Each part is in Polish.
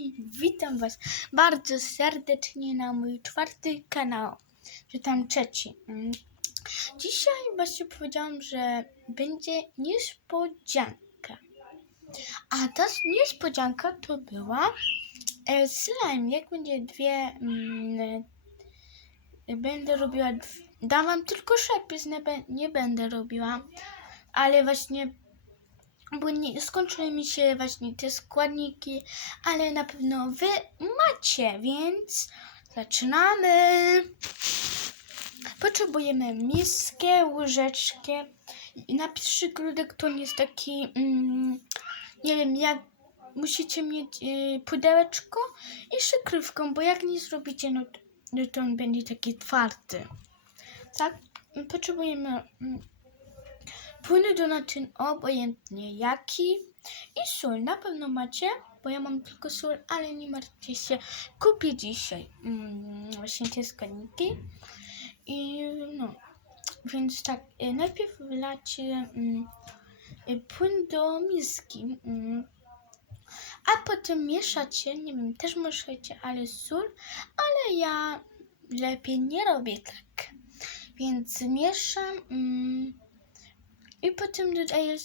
i witam Was bardzo serdecznie na mój czwarty kanał, czy tam trzeci. Dzisiaj właśnie powiedziałam, że będzie niespodzianka. A ta niespodzianka to była e, slime. Jak będzie dwie... Mm, będę robiła... wam tylko przepis, nie, nie będę robiła. Ale właśnie bo nie, skończyły mi się właśnie te składniki, ale na pewno wy macie, więc zaczynamy. Potrzebujemy miskę, łyżeczkę. Na pierwszy grudek to jest taki, mm, nie wiem, jak musicie mieć y, pudełeczko i szykrywką, bo jak nie zrobicie, no, to- to on będzie taki twardy. Tak? Potrzebujemy mm, Płyn do naczyń obojętnie jaki i sól. Na pewno macie, bo ja mam tylko sól, ale nie martwcie się. Kupię dzisiaj mm, właśnie te składniki. I no, więc tak, e, najpierw wylacie mm, e, płyn do miski. Mm, a potem mieszacie, nie wiem, też mieszacie, ale sól, ale ja lepiej nie robię tak. Więc mieszam. Mm, i potem dodaję y,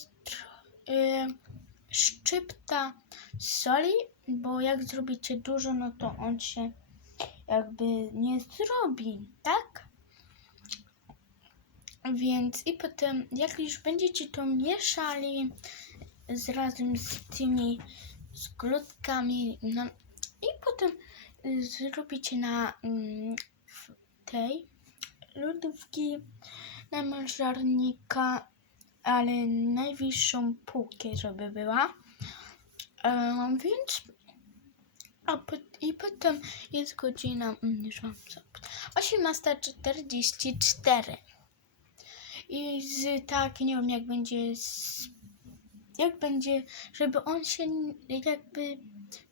szczypta soli, bo jak zrobicie dużo, no to on się jakby nie zrobi, tak? Więc i potem, jak już będziecie to mieszali z razem z tymi skrótkami, no, i potem zrobicie na mm, tej lodówki na mężarnika ale najwyższą półkę, żeby była. E, więc a po, i potem jest godzina mm, mam zapytać, 18.44 i z tak, nie wiem jak będzie z, jak będzie, żeby on się jakby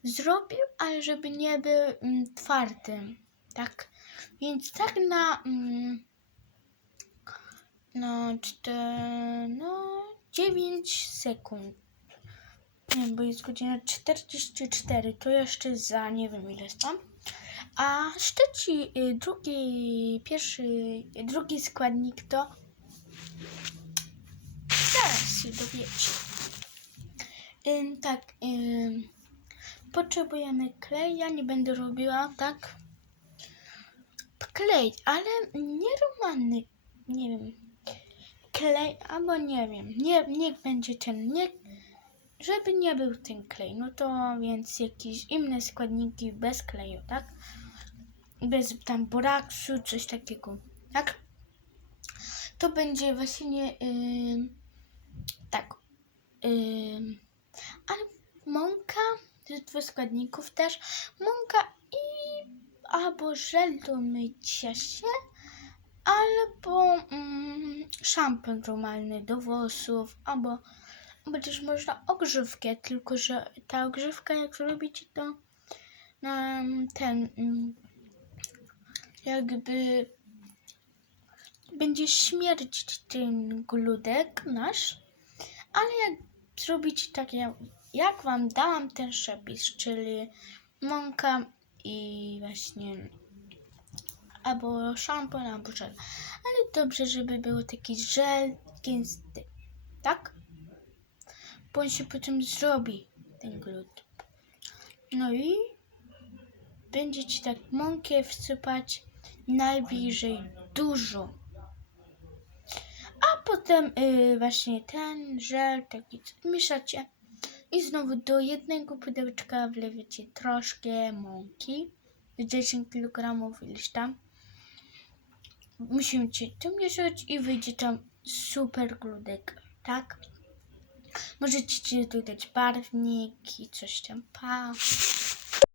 zrobił, ale żeby nie był mm, twardy, tak? Więc tak na mm, no, cztery, 9 sekund. Nie, bo jest godzina 44, to jeszcze za nie wiem ile tam. A trzeci, y, drugi, pierwszy, drugi składnik to zaraz się dowiecie. Ym, tak, ym, potrzebujemy klej, ja nie będę robiła, tak? Klej, ale nie romany, nie wiem, klej, albo nie wiem, nie, niech będzie ten, nie, żeby nie był ten klej, no to więc jakieś inne składniki bez kleju, tak? Bez tam boraksu, coś takiego, tak? To będzie właśnie, yy, tak, yy, ale mąka, z dwóch składników też, mąka i albo żel do mycia się, albo mm, szampon normalny do włosów, albo, albo też można ogrzewkę, tylko że ta ogrzewka jak zrobicie to na ten mm, jakby będzie śmierdzić ten gludek nasz, ale jak zrobicie tak jak, jak wam dałam ten przepis, czyli mąka i właśnie albo szampon, albo żel. Ale dobrze, żeby był taki żel gęsty, tak? Bo on się potem zrobi, ten glut. No i będziecie tak mąkę wsypać najbliżej dużo. A potem y, właśnie ten żel taki mieszacie i znowu do jednego pudełeczka wlewiecie troszkę mąki. 10 kg ileś tam. Musimy to mieszać i wyjdzie tam super gludek, tak? Możecie ci dodać barwnik i coś tam, pa.